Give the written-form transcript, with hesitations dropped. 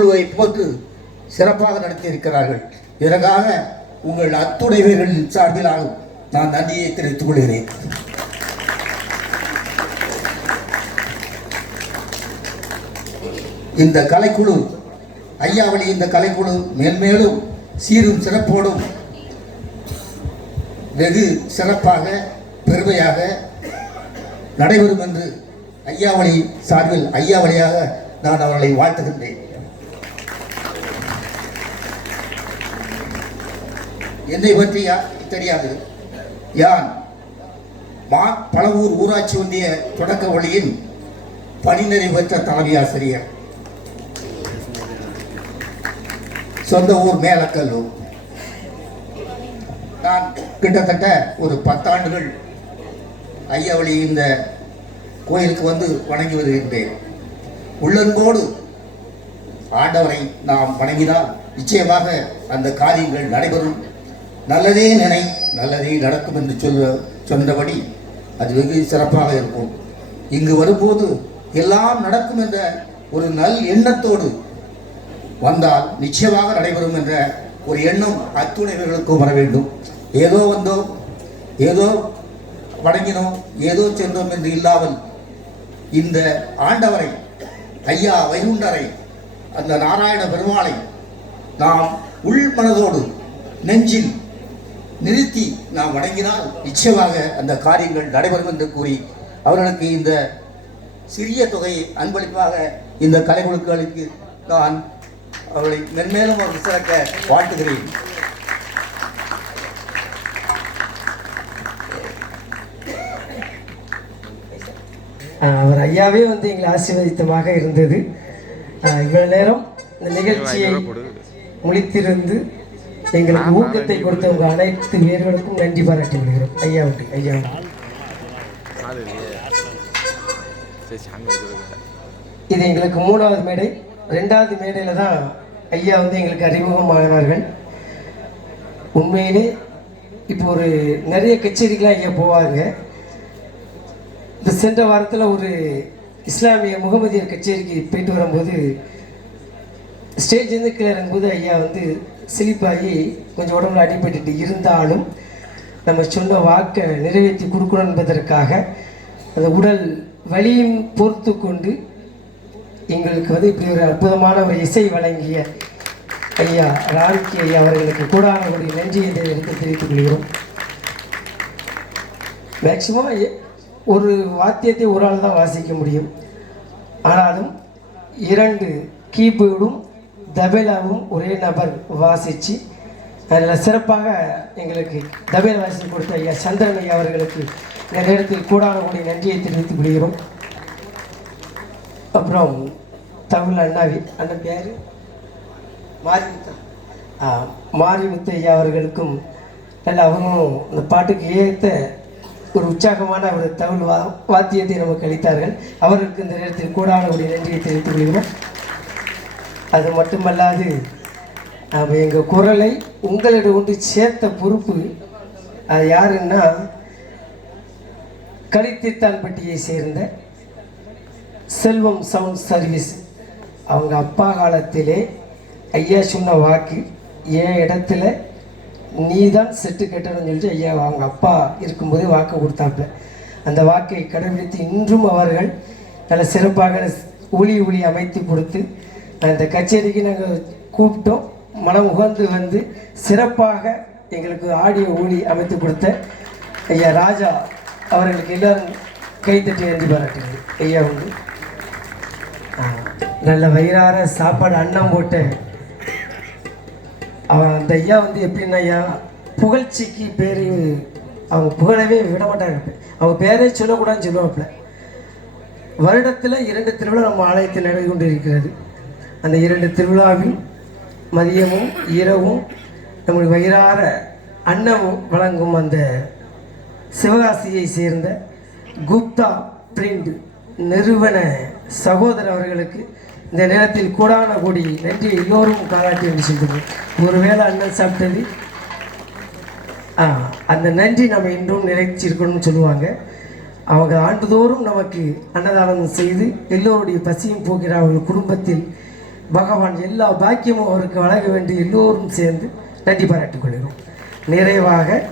குழுவை போட்டு சிறப்பாக நடத்தியிருக்கிறார்கள். இதற்காக உங்கள் அத்துணைவர்களின் சார்பிலாக நான் நன்றியை தெரிவித்துக் கொள்கிறேன். இந்த கலைக்குழு ஐயாவளி இந்த கலைக்குழு மேல்மேலும் சீரும் சிறப்போடும் வெகு சிறப்பாக பெருமையாக நடைபெறும் என்று ஐயாவளி சார்பில் ஐயாவளியாக நான் அவர்களை வாழ்த்துகின்றேன். என்னை பற்றி தெரியாது. யான் பழவூர் ஊராட்சி ஒன்றிய தொடக்க வழியின் பணிநெறி பெற்ற தலைமை ஆசிரியர். சொந்த ஊர் மேலக்கல்லூர். நான் கிட்டத்தட்ட ஒரு 10 ஆண்டுகள் ஐயாவளி இந்த கோயிலுக்கு வந்து வணங்கி வருகின்றேன். உள்ளன்போடு ஆண்டவரை நாம் வணங்கினால் நிச்சயமாக அந்த காரியங்கள் நடைபெறும். நல்லதே நினை நல்லதே நடக்கும் என்று சொன்னபடி அது வெகு சிறப்பாக இருக்கும். இங்கு வரும்போது எல்லாம் நடக்கும் என்ற ஒரு நல் எண்ணத்தோடு வந்தால் நிச்சயமாக நடைபெறும் என்ற ஒரு எண்ணம் அத்துணைவர்களுக்கும் வர வேண்டும். ஏதோ வந்தோம், ஏதோ வணங்கினோம், ஏதோ சென்றோம் என்று இல்லாமல் இந்த ஆண்டவரை ஐயா வைகுண்டரை அந்த நாராயண பெருமாளை நாம் உள் மனதோடு நெஞ்சில் நிறுத்தி நாம் வணங்கினால் நிச்சயமாக அந்த காரியங்கள் நடைபெறும் என்று கூறி அவர்களுக்கு இந்த சிறிய தொகையை அன்பளிப்பாக இந்த கலைக்குழுக்களுக்கு நான் அவர்களை மென்மேலும் ஒரு சிறக்க வாழ்த்துகிறேன். அவர் ஐயாவே வந்து எங்களை ஆசீர்வதித்தமாக இருந்தது. இவ்வளவு நேரம் இந்த நிகழ்ச்சியை முடித்திருந்து எங்களுக்கு ஊக்கத்தை கொடுத்தவங்க அனைத்து வீரர்களுக்கும் நன்றி பாராட்டி விடுகிறோம். ஐயாவுக்கு இது எங்களுக்கு 3வது மேடை. 2வது மேடையில தான் ஐயா வந்து எங்களுக்கு அறிமுகமானார்கள். உண்மையிலே இப்போ ஒரு நிறைய கச்சேரிக்கெலாம் ஐயா போவாங்க. இந்த சென்ற வாரத்தில் ஒரு இஸ்லாமிய முகமதியர் கச்சேரிக்கு போயிட்டு வரும்போது ஸ்டேஜ்லேருந்து கீழே இறங்கும்போது ஐயா வந்து சிலிப்பாகி கொஞ்சம் உடம்புல அடிபட்டு இருந்தாலும் நம்ம சொன்ன வாக்கை நிறைவேற்றி கொடுக்கணும் என்பதற்காக அந்த உடல் வலியும் பொறுத்து கொண்டு எங்களுக்கு வந்து இப்படி ஒரு அற்புதமான ஒரு இசை வழங்கிய ஐயா ராம்கி ஐயா அவர்களுக்கு கூடான ஒரு நன்றியை தெரிவித்துக் கொள்கிறோம். மேக்சிமம் ஒரு வாத்தியத்தை ஒரு ஆள் தான் வாசிக்க முடியும். ஆனாலும் 2 கீபோர்டும் தபேலாவும் ஒரே நபர் வாசித்து அதில் சிறப்பாக எங்களுக்கு தபேலா வாசி கொடுத்த ஐயா சந்திரன் ஐயா அவர்களுக்கு இந்த நேரத்தில் கூடான கூடிய நன்றியை தெரிவித்துக் கொள்கிறோம். அப்புறம் தமிழ் அண்ணன் பேர் மாரிமுத்து ஐயா அவர்களுக்கும் நல்ல அவங்களும் இந்த பாட்டுக்கு ஏற்ற ஒரு உற்சாகமான ஒரு தமிழ் வாத்தியத்தை நமக்கு அளித்தார்கள். அவர்களுக்கு இந்த நேரத்தில் கூடான கூடிய நன்றியை தெரிவித்துக் கொள்கிறோம். அது மட்டுமல்லாது எங்கள் குரலை உங்களிடம் கொண்டு சேர்த்த பொறுப்பு அது யாருன்னா கலித்தித்தான்பட்டியை சேர்ந்த செல்வம் சவுண்ட் சர்வீஸ். அவங்க அப்பா காலத்திலே ஐயா சொன்ன வாக்கு என் இடத்துல நீ தான் செட்டு கட்டணும்னு சொல்லிட்டு ஐயா அவங்க அப்பா இருக்கும்போதே வாக்கு கொடுத்தாப்புல. அந்த வாக்கை கடைபிடித்து இன்றும் அவர்கள் நல்ல சிறப்பாக ஒளி அமைத்து கொடுத்து அந்த கச்சேரிக்கு நாங்கள் கூப்பிட்டோம். மனம் உகந்து வந்து சிறப்பாக எங்களுக்கு ஆடியோ ஒளி அமைத்து கொடுத்த ஐயா ராஜா அவர்களுக்கு எல்லோரும் கைத்தட்டி நன்றி பாராட்டுகிறது. ஐயா வந்து நல்ல வயிறார சாப்பாடு அன்னம் போட்டு அவன் அந்த ஐயா வந்து எப்படின்னா ஐயா புகழ்ச்சிக்கு பேர் அவங்க புகழவே விட மாட்டாங்க. அவங்க பேரே சொல்லக்கூடாதுன்னு சொல்லுவாப்புல. வருடத்தில் 2 திருவிழா நம்ம ஆலயத்தில் நடந்து கொண்டு இருக்கிறது. அந்த 2 திருவிழாவில் மதியமும் இரவும் நம்மளுக்கு வயிறார அன்னமும் வழங்கும் அந்த சிவகாசியை சேர்ந்த குப்தா பிரிண்ட் நிறுவன சகோதரர் அவர்களுக்கு இந்த நேரத்தில் கூடான கூடி நன்றி எல்லோரும் பாராட்டி என்று சொல்லுவோம். ஒருவேளை அண்ணன் சாப்பிட்டது அந்த நன்றி நம்ம இன்றும் நிலைச்சிருக்கணும்னு சொல்லுவாங்க. அவங்க ஆண்டுதோறும் நமக்கு அன்னதானம் செய்து எல்லோருடைய பசியும் போகிற அவர்கள் குடும்பத்தில் பகவான் எல்லா பாக்கியமும் அவருக்கு வழங்க வேண்டி எல்லோரும் சேர்ந்து நன்றி பாராட்டிக் கொள்கிறோம். நிறைவாக